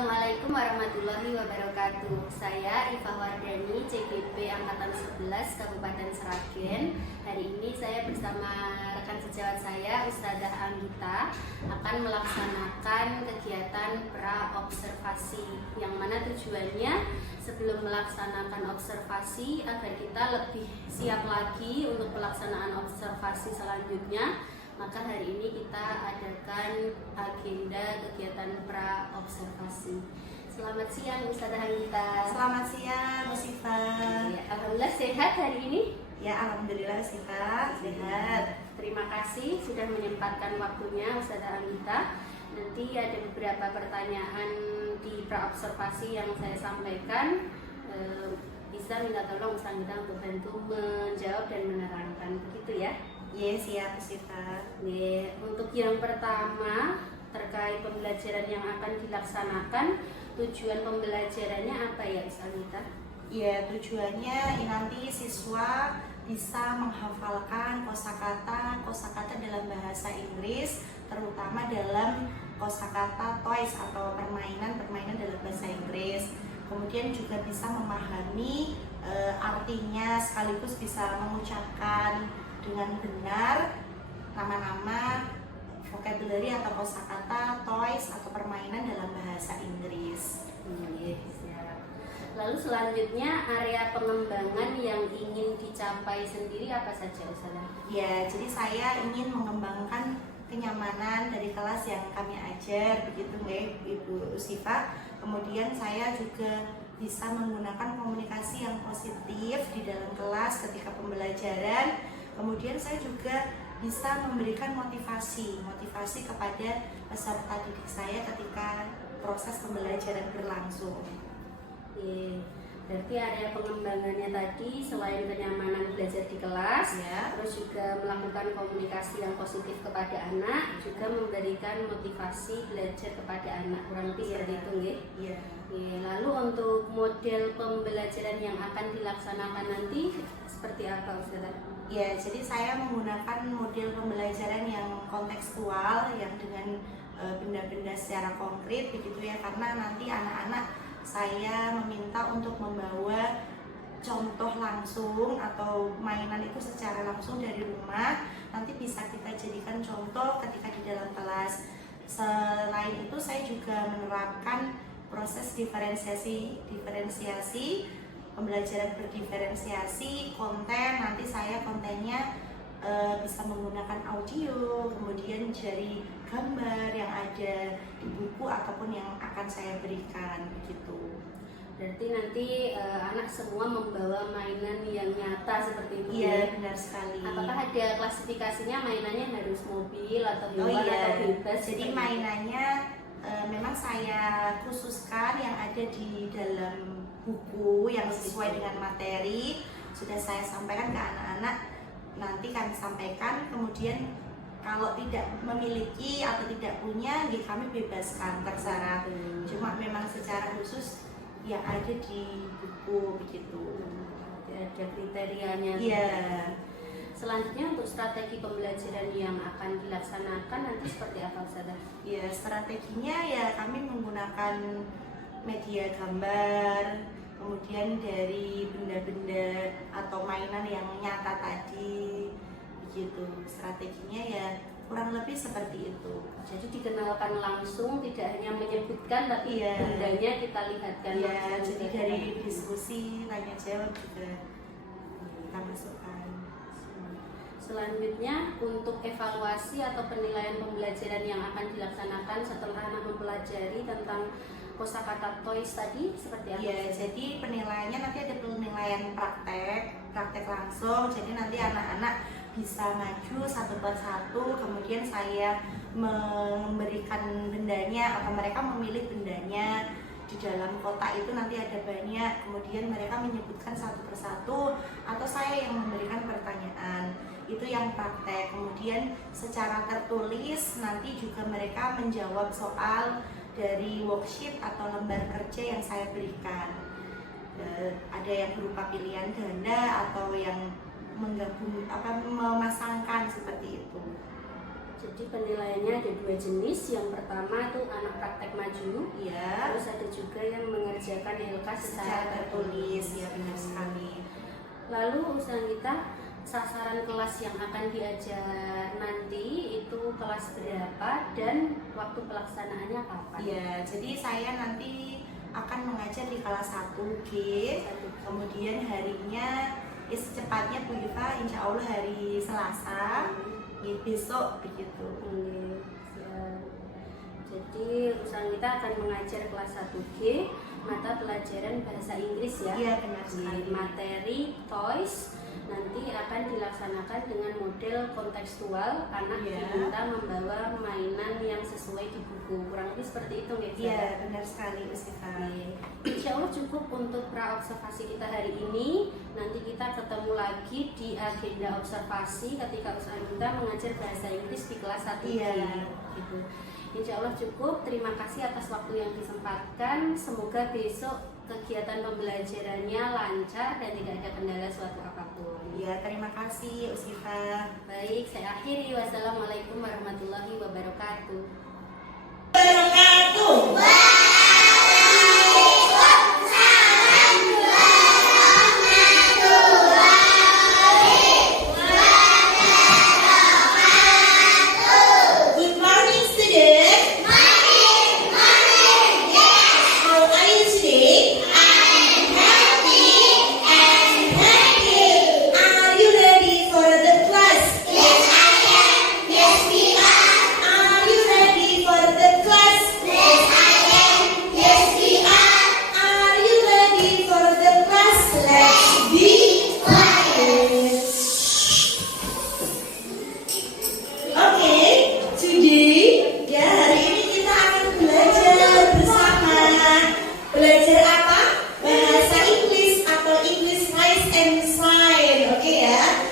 Assalamualaikum warahmatullahi wabarakatuh. Saya Iva Wardani, CGP Angkatan 11 Kabupaten Sragen. Hari ini saya bersama rekan sejawat saya, Ustadzah Anggita, akan melaksanakan kegiatan pra-observasi, yang mana tujuannya sebelum melaksanakan observasi agar kita lebih siap lagi untuk pelaksanaan observasi selanjutnya. Maka hari ini kita adakan agenda kegiatan pra-observasi. Selamat siang Ustadzah Anggita. Selamat siang, Musifa. Ya, alhamdulillah sehat hari ini. Ya, alhamdulillah sehat. Terima kasih sudah menyempatkan waktunya Ustadzah Anggita. Nanti ada beberapa pertanyaan di pra-observasi yang saya sampaikan. Bisa minta tolong Ustadzah Anggita untuk bantu menjawab dan menerangkan, begitu ya? Ya, siap, Musifa. Untuk yang pertama terkait pembelajaran yang akan dilaksanakan, tujuan pembelajarannya apa ya Ustadzah Anggita? Ya, tujuannya nanti siswa bisa menghafalkan kosakata dalam bahasa Inggris, terutama dalam kosakata toys atau permainan dalam bahasa Inggris. Kemudian juga bisa memahami artinya, sekaligus bisa mengucapkan dengan benar nama-nama vocabulary atau kosakata toys atau permainan dalam bahasa Inggris. Siap. Lalu selanjutnya area pengembangan yang ingin dicapai sendiri apa saja Ustazah? Ya, jadi saya ingin mengembangkan kenyamanan dari kelas yang kami ajar, begitu nggak Ibu Siva. Kemudian saya juga bisa menggunakan komunikasi yang positif di dalam kelas ketika pembelajaran. Kemudian saya juga bisa memberikan motivasi kepada peserta didik saya ketika proses pembelajaran berlangsung. Berarti area pengembangannya tadi selain kenyamanan belajar di kelas, ya, terus juga melakukan komunikasi yang positif kepada anak, juga memberikan motivasi belajar kepada anak, kurang lebih seperti itu, nggih? Iya. Lalu untuk model pembelajaran yang akan dilaksanakan nanti seperti apa, Ustazah? Ya, jadi saya menggunakan model pembelajaran yang kontekstual, yang dengan benda-benda secara konkret, begitu ya, karena nanti anak-anak saya meminta untuk membawa contoh langsung atau mainan itu secara langsung dari rumah, nanti bisa kita jadikan contoh ketika di dalam kelas. Selain itu saya juga menerapkan proses diferensiasi pembelajaran berdiferensiasi konten. Nanti saya kontennya bisa menggunakan audio, kemudian dari gambar yang ada di buku ataupun yang akan saya berikan, begitu. Berarti nanti anak semua membawa mainan yang nyata seperti itu. Iya, benar sekali. Apakah ada klasifikasinya, mainannya harus mobil atau hewan atau bebas? Jadi mainannya memang saya khususkan yang ada di dalam buku yang sesuai dengan materi. Sudah saya sampaikan ke anak-anak, nanti kami sampaikan. Kemudian kalau tidak memiliki atau tidak punya, kami bebaskan terserah. Cuma memang secara khusus yang ada di buku, begitu. Ada kriterianya. Iya. Selanjutnya untuk strategi pembelajaran yang akan dilaksanakan nanti seperti apa, Ustazah? Ya, strateginya ya kami menggunakan media gambar, kemudian dari benda-benda atau mainan yang nyata tadi, begitu. Strateginya ya kurang lebih seperti itu. Jadi dikenalkan langsung, tidak hanya menyebutkan, tapi bendanya kita lihatkan. Iya, jadi dari diskusi, tanya jawab juga kita masukkan. Selanjutnya untuk evaluasi atau penilaian pembelajaran yang akan dilaksanakan setelah anak mempelajari tentang kosakata toys tadi seperti apa? Ya, jadi penilaiannya nanti ada penilaian praktek langsung. Jadi nanti anak-anak bisa maju satu persatu, kemudian saya memberikan bendanya atau mereka memilih bendanya. Di dalam kotak itu nanti ada banyak, kemudian mereka menyebutkan satu persatu atau saya yang memberikan pertanyaan. Itu yang praktek. Kemudian secara tertulis nanti juga mereka menjawab soal dari worksheet atau lembar kerja yang saya berikan. Ada yang berupa pilihan ganda atau yang menggabung memasangkan seperti itu. Jadi penilaiannya ada 2 jenis. Yang pertama tuh anak praktek maju. Iya. Terus ada juga yang mengerjakan LK secara tertulis. Ya benar sekali. Lalu usaha kita sasaran kelas yang akan diajar nanti itu kelas berapa dan waktu pelaksanaannya kapan? Ya, jadi saya nanti akan mengajar di kelas 1G. Kemudian harinya secepatnya Bu Iva, insya Allah hari Selasa. Besok begitu. Siap. Jadi usaha kita akan mengajar kelas 1G mata pelajaran bahasa Inggris ya. Iya benar sekali. Materi toys nanti akan dilaksanakan dengan model kontekstual. Anak diminta membawa mainan yang sesuai di buku. Kurang lebih seperti itu ya. Iya benar sekali Usifa. Insya Allah cukup untuk pra observasi kita hari ini. Nanti kita ketemu lagi di agenda observasi ketika usaha kita mengajar bahasa Inggris di kelas 1G. Iya. Gitu. Insya Allah cukup. Terima kasih atas waktu yang disempatkan. Semoga besok kegiatan pembelajarannya lancar dan tidak ada kendala suatu apapun. Ya, terima kasih Usifa. Baik, saya akhiri. Wassalamualaikum warahmatullahi wabarakatuh.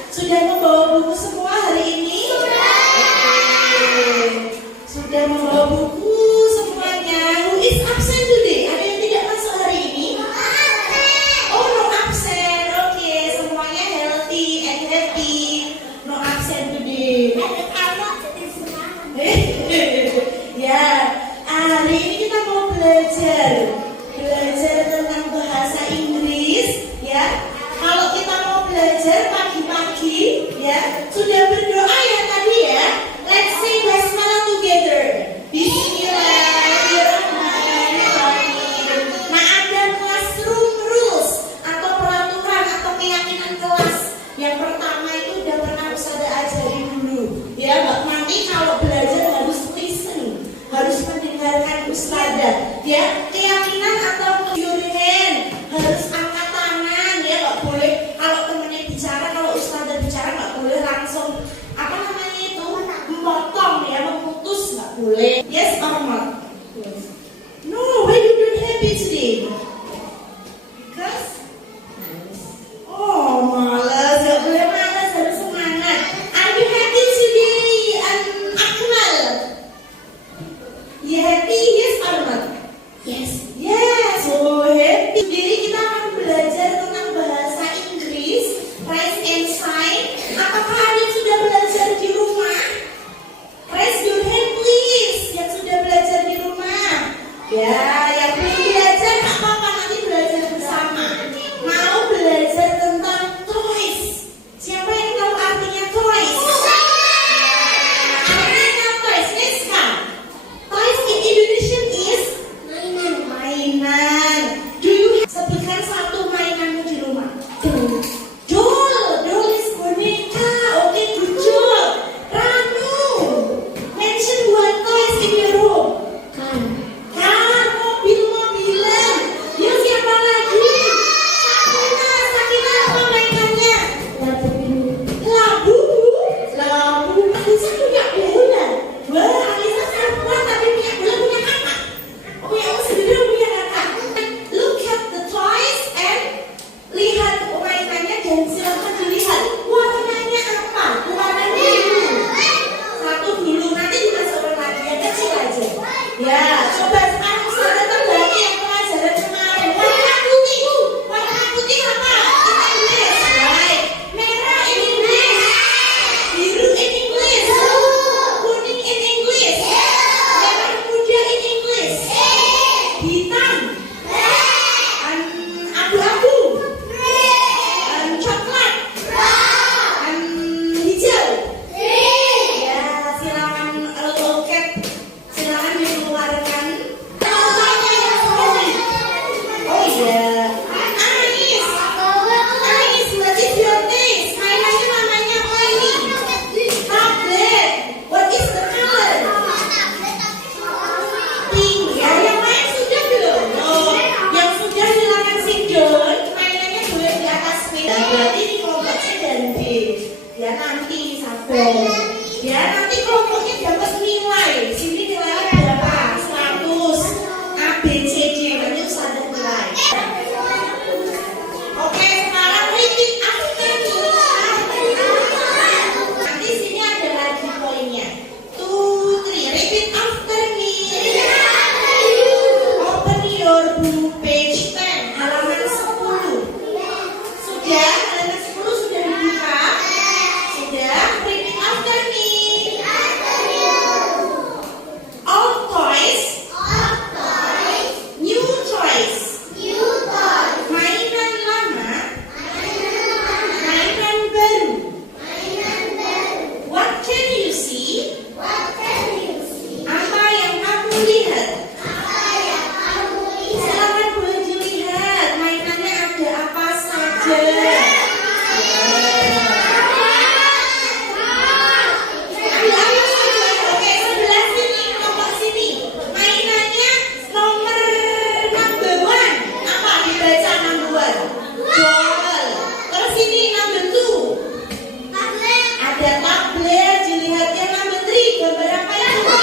Sudah membawa buku semua hari ini? Sudah membawa buku semuanya. Who is absent today? Ada yang tidak masuk hari ini? Oh, no absent. Oke, semuanya healthy and happy. No absent today. Ya, hari ini kita mau belajar tentang bahasa Inggris, ya. Kalau kita mau belajar pagi-pagi, ya, sudah berdoa ya tadi ya. Let's say basmalah together. Bismillahirrahmanirrahim. Nah, ada classroom rules atau peraturan atau keyakinan kelas. Yang pertama itu udah pernah Ustazah ajarin dulu. Ya, nanti kalau belajar harus listen, harus mendengarkan Ustazah. Ya, keyakinan atau your hand, harus angkat tangan ya, nggak boleh kalau temennya bicara, kalau Ustazah bicara nggak boleh langsung apa namanya itu memotong ya, memutus, nggak boleh. Yes or not? Yes. No, why you don't happy today? Because oh malas, nggak boleh malas, harus semangat. Are you happy today? Akmal? You happy? Yes or not? Yes. Yes, so happy. Jadi kita akan belajar tentang bahasa Inggris, Rise and Shine. Apakah kalian sudah belajar di rumah? Raise your hand please. Yang sudah belajar di nanti sabar. Ya, nanti kelompoknya dapat nilai. Sini nilainya berapa? 100. A, B, C, D. Nanti ada nilai. Oke, sekarang repeat after me. Nanti sini ada lagi poinnya. 2, 3. Repeat after me. Open your book page 10. Halaman 10. Sudah? Halaman 10 sudah dibuka? Sudah? Repeat after me. Old toys. New toys. Mainan lama. Mainan baru. What can you see? Apa yang kamu lihat? Silakan boleh dilihat. Mainannya ada apa saja. Oke, sebelah sini, kelompok sini. Mainannya nomor number 1. Apa dibaca number 1? Ball. Terus ini number 2. Ada tablet, dilihatnya number 3. Gambar apa itu?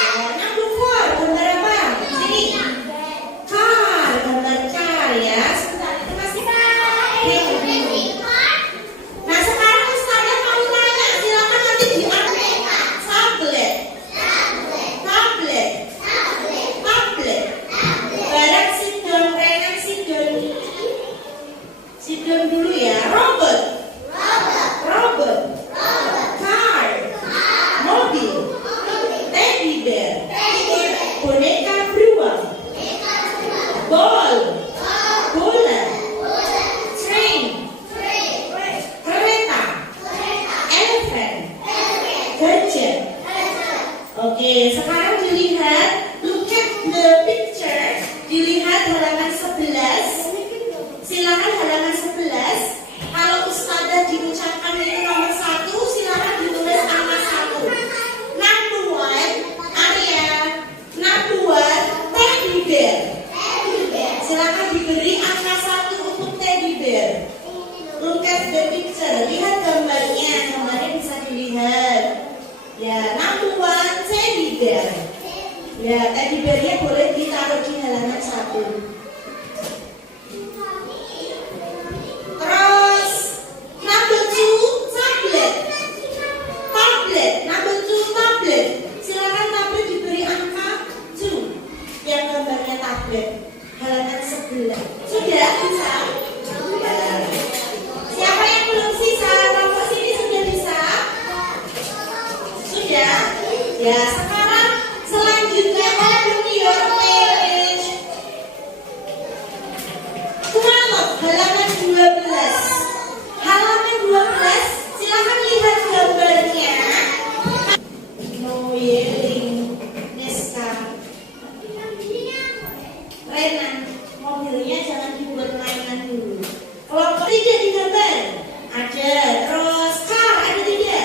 Ya, number 4. Gambar apa? Sini. Car. Gambar car ya. Sebentar, itu masih Nah, sekarang Ustazah mau tanya, silakan nanti diangkat. Tablet. Barang sidon, Renan sidon. Sidon dulu ya. Robot. Car. Mobil. Teddy bear. Boneka beruang. Ball. Bola. Train. Kereta. Elephant. Gajah. Oke, sekarang dilihat. Look at the picture. Dilihat halaman 11. Silakan halaman 11. Kalau Ustazah diucapkan ini nomor 1, silakan ditulis angka 1. Number 1, Arya. Number 1, teddy bear. Silakan diberi angka 1 untuk teddy bear. Look at the picture. Lihat gambarnya. Gambarnya bisa dilihat. Ya, number 1, teddy bear. Ya, teddy bearnya boleh ditaruh di halaman 1. Terus number 2, tablet. Number 2, tablet. Silakan tablet diberi angka 2. Yang gambarnya tablet. Halaman 11. Sudah bisa? Ya. Siapa yang belum sisa? Kelompok sini sudah bisa? Sudah? Ya, sekarang selanjutnya open your page 12, halaman 12. Halaman 12, silakan lihat gambarnya. Noyeling, Neska, Renan. Mobilnya jangan dibuat mainan dulu. Kelompok 3 digambar. Ada. Terus car ada 3.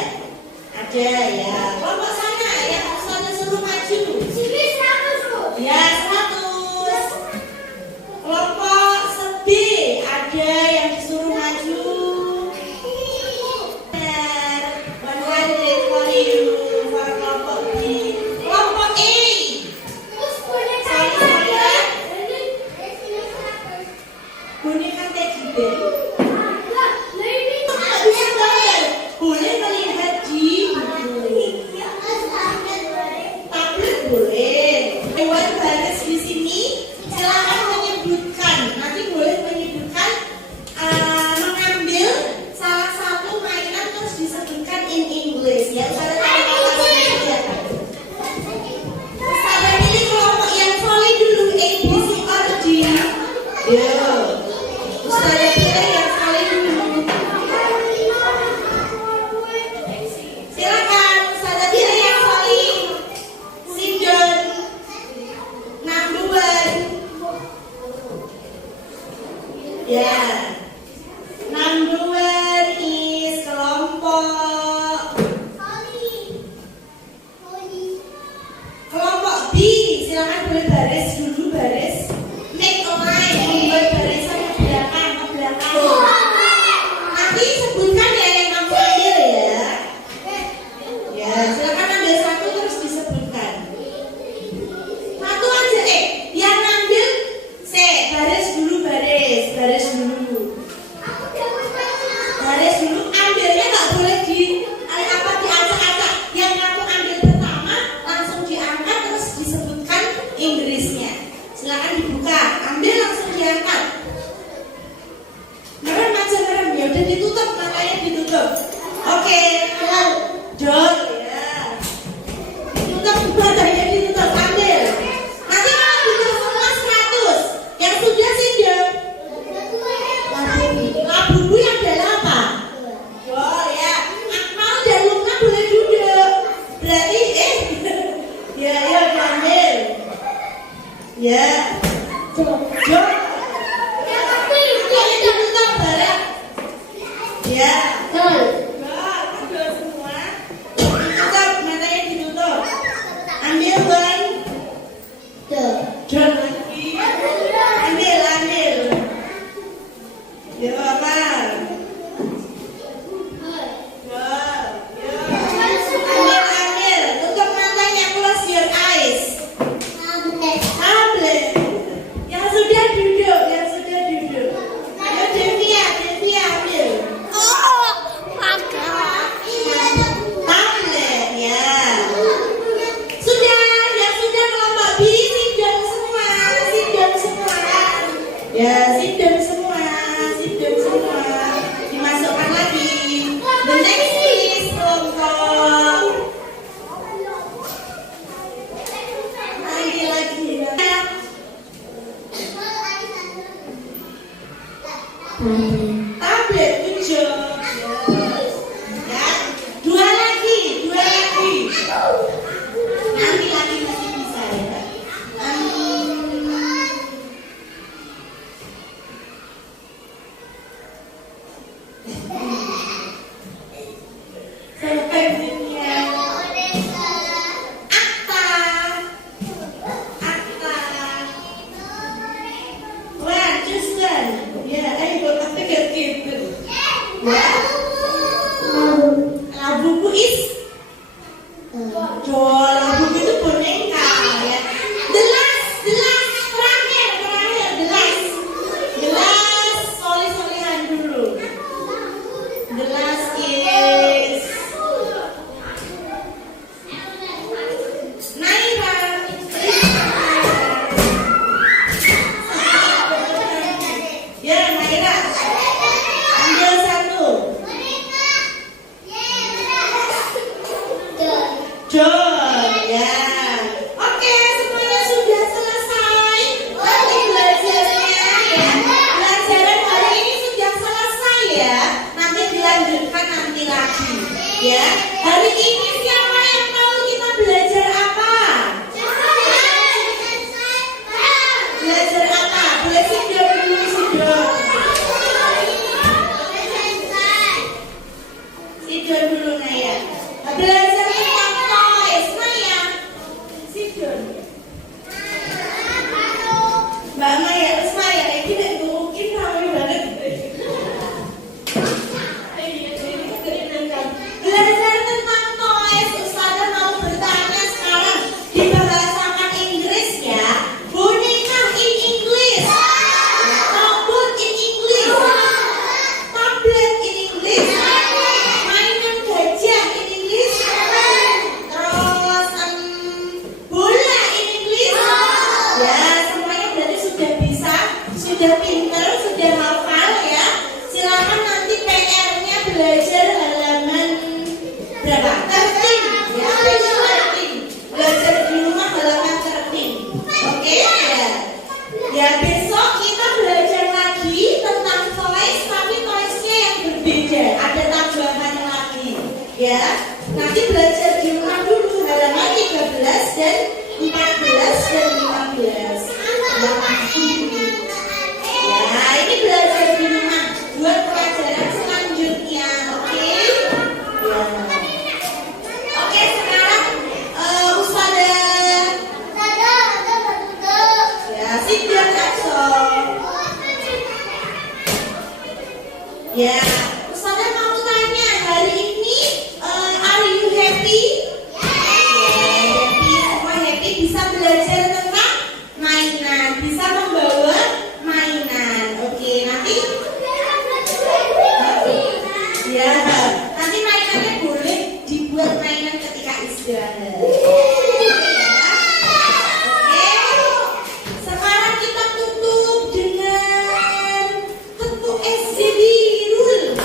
Ada ya. Kelompok sana yang Ustazah suruh maju. Ya, 100. Kelompok B ada yang disuruh maju. Benar. 100 for you. For kelompok B. Kelompok A. Boneka teddy bear. Bisa gambar. Boleh melihat di buku. Tablet boleh. Hewan baris di sini silakan menyebutkan. Nanti boleh menyebutkan mengambil salah satu mainan terus disebutkan in English ya. Ustazah pilih kelompok yang solid dulu. A, B, C, or D. Yo. Ustazah pilih yang solid dulu. Silakan Ustazah pilih yang solid. Sidon. Number 1. Ya. Number 1 is kelompok Oke, dol ya. Ditutup matanya, ditutup ambil. Nanti kalau ditutup semua 100. Yang sudah sih dol. Labu yang adalah apa? Dol ya. Akmal dan Lukman boleh duduk. Berarti ya ayo diambil. Ya. Dol. Kalau ditutup bareng. Ya. Dol semua. Ditutup, matanya ditutup. Ambil ban. Dol lagi. Ambil. Ya apa? Ambil. Tutup matanya, close your eyes. Ambil. Yang sudah duduk. Ayo Devia ambil. Tablet ya. Sudah, yang sudah kelompok B sidang semua. Ya, sidang semua. Dimasukkan lagi. The next is kelompok. Lagi. Tablet 7. Ya. Dua lagi. Nanti lagi masih bisa ya. Sampai dunia. Akta. One, just one. Ya, ayo apa gitu. Ya. Labuku is. Labu itu boneka ya. The last terakhir. The last solihan dulu. The last is Naira. Ya, Naira. Ambil satu. John, ya. Oke, semuanya sudah selesai. Nanti belajarnya ya. Pelajaran hari ini sudah selesai ya. Nanti dilanjutkan nanti lagi. Ya. Hari ini siapa yang tahu kita belajar apa? Belajar apa? Boleh sidor dulu, sidor. Sidor dulu Naya. Belajar tentang toys Naya. Sidor. Mbak Maya, Maya, ini mungkin ramai banget. Belajar tentang toys, Ustazah mau bertanya sekarang dibahasakan Inggris ya. Boneka in English, robot in English, tablet in English, mainan gajah in English, terus bola in English. Ya, semuanya berarti sudah bisa, sudah pinter, sudah hafal ya. Silakan nanti PR-nya belajar halaman berapa? 13 ya, 13. Belajar di rumah halaman 13. Oke ya. Ya, besok kita belajar lagi tentang toys, tapi toysnya yang berbeda, ada tambahan lagi ya. Nanti belajar di rumah dulu halaman 13 dan 14 dan 15. Ya, ini belajar di rumah buat pelajaran selanjutnya, oke? Ya. Oke, sekarang Ustazah. Ya, sidang langsung. Ya, Ustazah mau tanya hari ini are you happy? Happy, semua happy, bisa belajar tentang mainan, bisa membawa mainan. Oke, nanti ya, nanti mainannya boleh dibuat mainan ketika istirahat. Oke, sekarang kita tutup dengan bentuk SJB rule.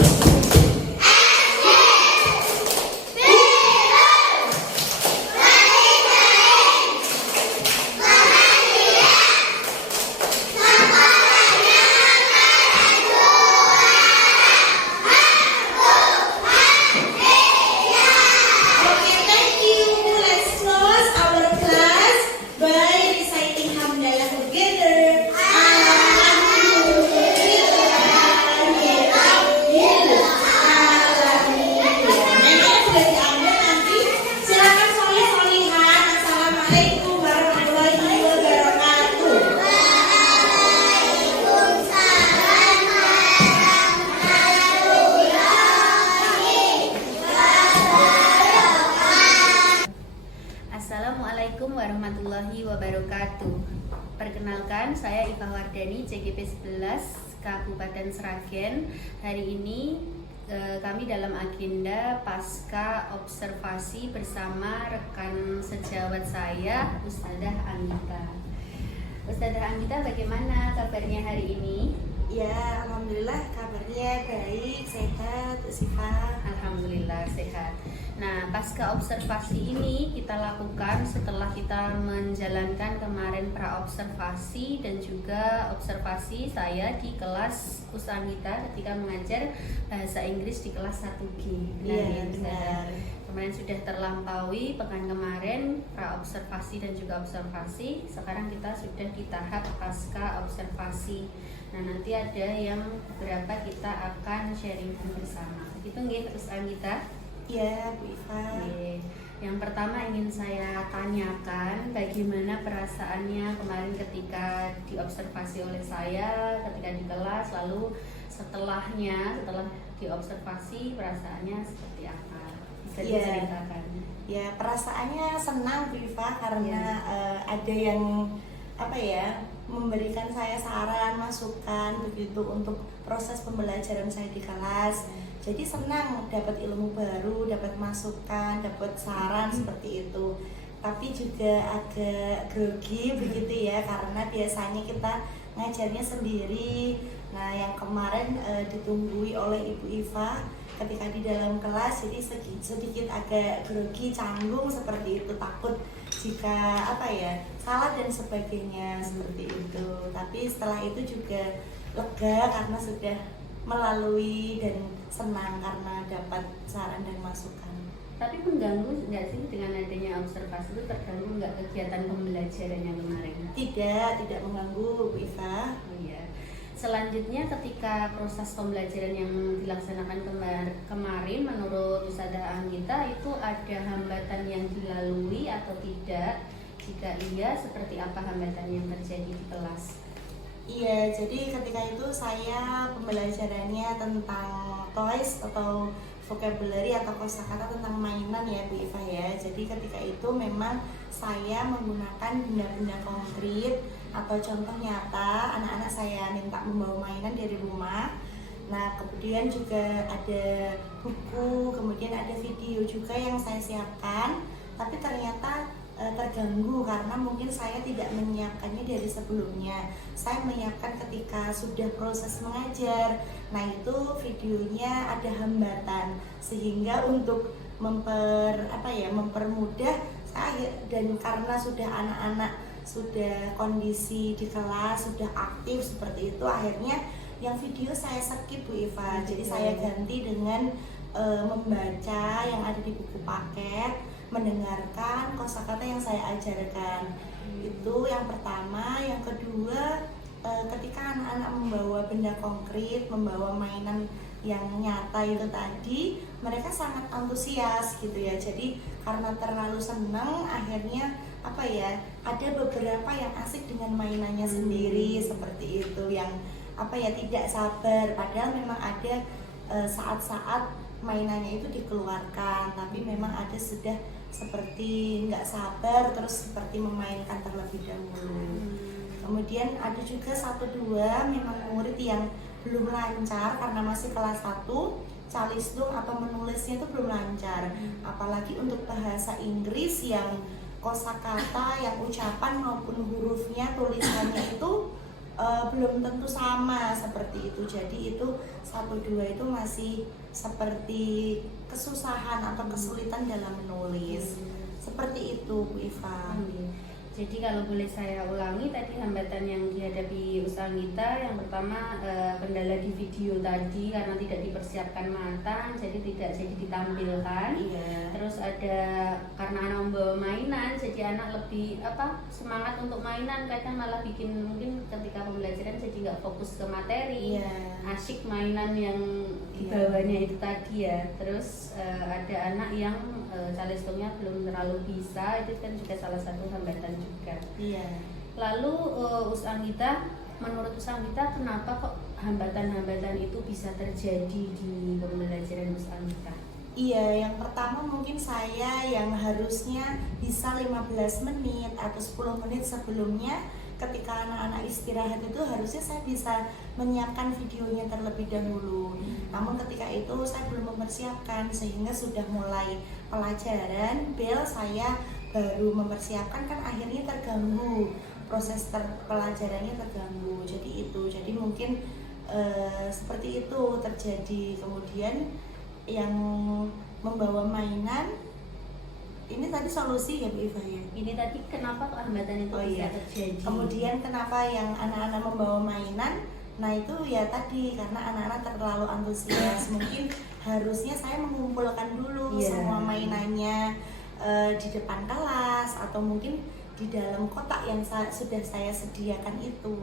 warahmatullahi wabarakatuh. Perkenalkan, saya Iva Wardani, CGP 11 Kabupaten Sragen. Hari ini kami dalam agenda pasca observasi bersama rekan sejawat saya, Ustadzah Anggita. Ustadzah Anggita, bagaimana kabarnya hari ini? Ya, alhamdulillah kabarnya baik, sehat, Siva. Alhamdulillah sehat. Nah, pasca observasi ini kita lakukan setelah kita menjalankan kemarin pra-observasi dan juga observasi saya di kelas Anggita ketika mengajar bahasa Inggris di kelas 1G. Iya, benar. Kemarin sudah terlampaui pekan kemarin pra-observasi dan juga observasi. Sekarang kita sudah di tahap pasca observasi. Nah, nanti ada yang beberapa kita akan sharing bersama. Itu nggih Anggita? Iya, Bu Iva. Yang pertama ingin saya tanyakan bagaimana perasaannya kemarin ketika diobservasi oleh saya ketika di kelas, lalu setelah diobservasi perasaannya seperti apa? Bisa diceritakan? Ya, perasaannya senang Bu Iva karena ada yang memberikan saya saran, masukan begitu untuk proses pembelajaran saya di kelas. Jadi senang dapat ilmu baru, dapat masukan, dapat saran seperti itu. Tapi juga agak grogi begitu ya, karena biasanya kita ngajarnya sendiri. Nah, yang kemarin ditunggui oleh Ibu Iva ketika di dalam kelas, jadi sedikit agak grogi, canggung seperti itu, takut jika salah dan sebagainya seperti itu. Tapi setelah itu juga lega karena sudah melalui dan senang karena dapat saran dan masukan. Tapi mengganggu nggak sih dengan adanya observasi itu, terganggu nggak kegiatan pembelajarannya kemarin? Tidak mengganggu Bu Iva. Oh iya. Selanjutnya ketika proses pembelajaran yang dilaksanakan kemarin menurut Ustadzah Anggita itu ada hambatan yang dilalui atau tidak? Jika iya, seperti apa hambatan yang terjadi di kelas? Iya, jadi ketika itu saya pembelajarannya tentang toys atau vocabulary atau kosakata tentang mainan ya Bu Iva ya. Jadi ketika itu memang saya menggunakan benda-benda konkret atau contoh nyata. Anak-anak saya minta membawa mainan dari rumah. Nah, kemudian juga ada buku, kemudian ada video juga yang saya siapkan. Tapi ternyata terganggu karena mungkin saya tidak menyiapkannya dari sebelumnya. Saya menyiapkan ketika sudah proses mengajar. Nah, itu videonya ada hambatan sehingga untuk mempermudah saya, dan karena sudah anak-anak sudah kondisi di kelas sudah aktif seperti itu, akhirnya yang video saya skip Bu Iva. Jadi saya ganti dengan membaca yang ada di buku paket, mendengarkan kosakata yang saya ajarkan. Itu yang pertama. Yang kedua, ketika anak-anak membawa benda konkret, membawa mainan yang nyata itu tadi, mereka sangat antusias gitu ya. Jadi karena terlalu senang, akhirnya ada beberapa yang asik dengan mainannya sendiri seperti itu, yang tidak sabar. Padahal memang ada saat-saat mainannya itu dikeluarkan, tapi memang ada sudah seperti nggak sabar, terus seperti memainkan terlebih dahulu. Kemudian ada juga 1-2 memang murid yang belum lancar karena masih kelas 1, calistung atau menulisnya itu belum lancar. Apalagi untuk bahasa Inggris yang kosakata, yang ucapan maupun hurufnya, tulisannya itu belum tentu sama seperti itu. Jadi itu 1-2 itu masih seperti kesusahan atau kesulitan dalam menulis. Seperti itu Bu Iva. Jadi kalau boleh saya ulangi tadi hambatan yang dihadapi Ustadzah Anggita, yang pertama kendala di video tadi karena tidak dipersiapkan matang, jadi tidak jadi ditampilkan. Terus ada karena anak membawa mainan, jadi anak lebih semangat untuk mainan, kadang malah bikin mungkin ketika pembelajaran jadi nggak fokus ke materi. Asyik mainan yang dibawanya itu tadi ya. Terus ada anak yang calistungnya belum terlalu bisa, itu kan juga salah satu hambatan juga. Lalu Anggita, menurut Anggita kenapa kok hambatan-hambatan itu bisa terjadi di pembelajaran Anggita? Iya, yang pertama mungkin saya yang harusnya bisa 15 menit atau 10 menit sebelumnya ketika anak-anak istirahat itu harusnya saya bisa menyiapkan videonya terlebih dahulu. Namun ketika itu saya belum mempersiapkan sehingga sudah mulai pelajaran, bel saya baru mempersiapkan kan akhirnya terganggu, proses pelajarannya terganggu. Jadi mungkin seperti itu terjadi. Kemudian yang membawa mainan ini tadi solusi ya Bu Iva ya. Ini tadi kenapa hambatan itu bisa terjadi? Kemudian kenapa yang anak-anak membawa mainan? Nah itu ya tadi karena anak-anak terlalu antusias. Mungkin harusnya saya mengumpulkan dulu semua mainannya di depan kelas atau mungkin di dalam kotak yang sudah saya sediakan itu.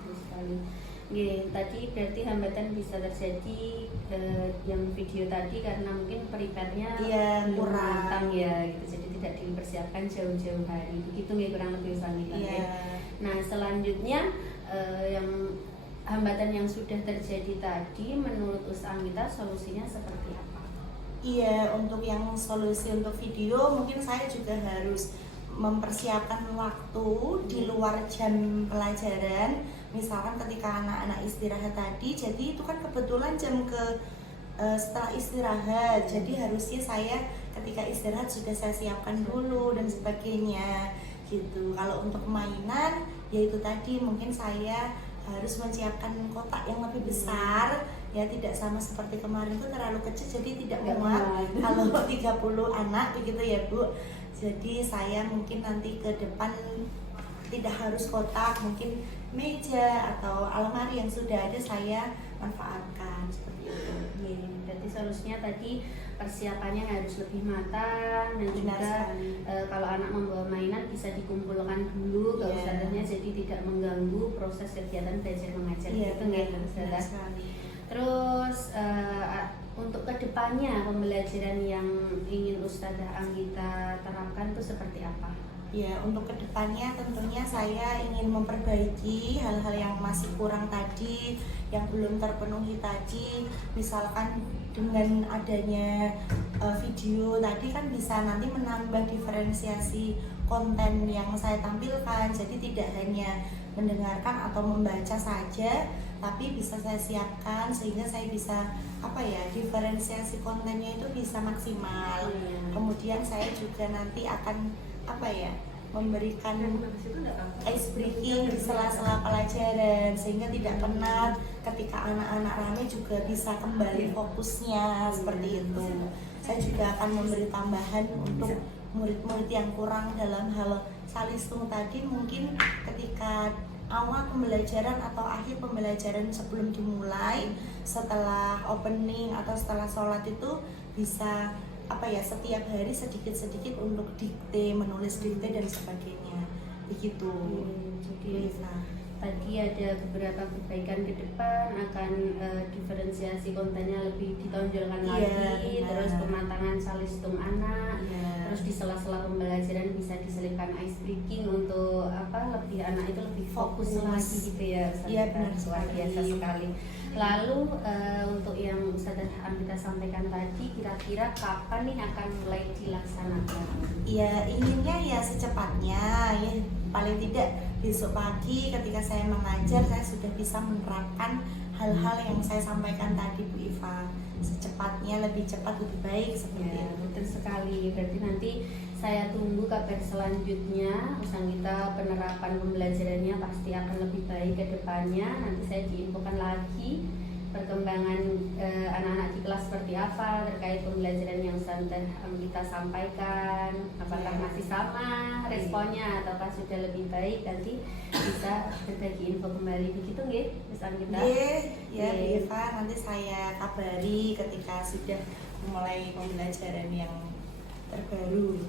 Terus sekali. Tadi berarti hambatan bisa terjadi yang video tadi karena mungkin prepare-nya belum kurang matang ya gitu. Jadi tidak dipersiapkan jauh-jauh hari. Begitu ya kurang lebih Usangita ya. Nah, selanjutnya yang hambatan yang sudah terjadi tadi menurut Usangita solusinya seperti apa? Iya, untuk yang solusi untuk video mungkin saya juga harus mempersiapkan waktu di luar jam pelajaran. Misalkan ketika anak-anak istirahat tadi, jadi itu kan kebetulan jam setelah istirahat, jadi harusnya saya ketika istirahat sudah saya siapkan dulu dan sebagainya gitu. Kalau untuk mainan, yaitu tadi mungkin saya harus menyiapkan kotak yang lebih besar ya, tidak sama seperti kemarin itu terlalu kecil jadi tidak muat kalau 30 anak begitu ya Bu. Jadi saya mungkin nanti ke depan tidak harus kotak, mungkin meja atau almari yang sudah ada saya manfaatkan seperti itu. Berarti solusinya tadi persiapannya harus lebih matang dan juga kalau anak membawa mainan bisa dikumpulkan dulu ke usahanya jadi tidak mengganggu proses kegiatan belajar mengajar gitu ya. Terus untuk kedepannya pembelajaran yang ingin Ustazah Anggita terapkan itu seperti apa? Ya, untuk kedepannya tentunya saya ingin memperbaiki hal-hal yang masih kurang tadi, yang belum terpenuhi tadi. Misalkan dengan adanya video tadi kan bisa nanti menambah diferensiasi konten yang saya tampilkan. Jadi tidak hanya mendengarkan atau membaca saja, tapi bisa saya siapkan sehingga saya bisa diferensiasi kontennya itu bisa maksimal. Kemudian saya juga nanti akan memberikan ice breaking di sela-sela pelajaran sehingga tidak penat ketika anak-anak rame juga bisa kembali fokusnya seperti itu. Saya juga akan memberi tambahan untuk murid-murid yang kurang dalam hal salistung tadi, mungkin ketika awal pembelajaran atau akhir pembelajaran sebelum dimulai, setelah opening atau setelah sholat itu bisa setiap hari sedikit-sedikit untuk dikte, menulis dikte dan sebagainya begitu. Jadi tadi ada beberapa perbaikan ke depan, akan diferensiasi kontennya lebih ditonjolkan lagi, terus pematangan salistung anak, terus di sela-sela pembelajaran bisa diselipkan ice breaking untuk lebih anak itu lebih fokus lagi gitu ya. Iya, benar, luar biasa sekali. Lalu untuk yang Ustazah Anggita sampaikan tadi, kira-kira kapan nih akan mulai dilaksanakan? Ya inginnya ya secepatnya ya, paling tidak besok pagi ketika saya mengajar saya sudah bisa menerapkan hal-hal yang saya sampaikan tadi Bu Iva. Secepatnya, lebih cepat lebih baik seperti itu. Betul sekali. Berarti nanti saya tunggu kabar selanjutnya. Usangita penerapan pembelajarannya pasti akan lebih baik ke depannya. Nanti saya diinfokan lagi perkembangan anak-anak di kelas seperti apa terkait pembelajaran yang Ustazah Anggita sampaikan. Apakah masih sama responnya ataukah sudah lebih baik, nanti bisa berbagi info kembali begitu nggih Ustazah Anggita? Ya Bu Iva, nanti saya kabari ketika sudah mulai pembelajaran yang terbaru.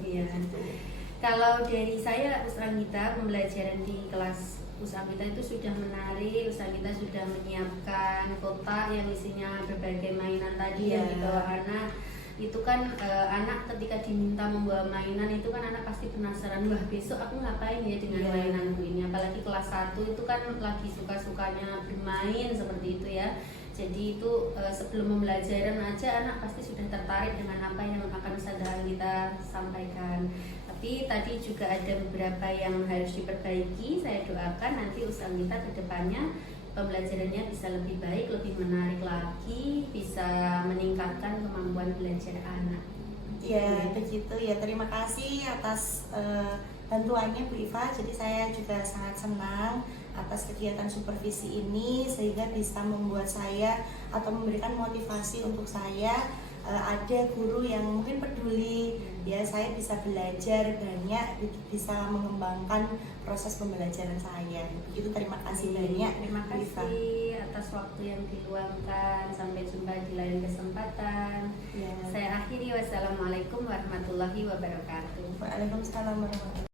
Kalau dari saya Ustazah Anggita, pembelajaran di kelas Ustazah Anggita itu sudah menarik. Ustazah Anggita sudah menyiapkan kotak yang isinya berbagai mainan tadi yang dibawa anak. Itu kan anak ketika diminta membawa mainan itu kan anak pasti penasaran, wah besok aku ngapain ya dengan mainanku ini. Apalagi kelas 1 itu kan lagi suka-sukanya bermain seperti itu ya. Jadi itu sebelum pembelajaran aja anak pasti sudah tertarik dengan apa yang akan Ustazah kita sampaikan. Tapi tadi juga ada beberapa yang harus diperbaiki. Saya doakan nanti Ustazah kita ke depannya pembelajarannya bisa lebih baik, lebih menarik lagi, bisa meningkatkan kemampuan belajar anak. Ya, begitu ya. Terima kasih atas bantuannya Bu Iva. Jadi saya juga sangat senang atas kegiatan supervisi ini sehingga bisa membuat saya atau memberikan motivasi untuk saya ada guru yang mungkin peduli ya, saya bisa belajar banyak, bisa mengembangkan proses pembelajaran saya. Begitu, terima kasih banyak. Terima Bu Iva. kasih atas waktu yang diluangkan. Sampai jumpa di lain kesempatan. Ya. Saya akhiri, wassalamualaikum warahmatullahi wabarakatuh. Waalaikumsalam warahmatullahi wabarakatuh.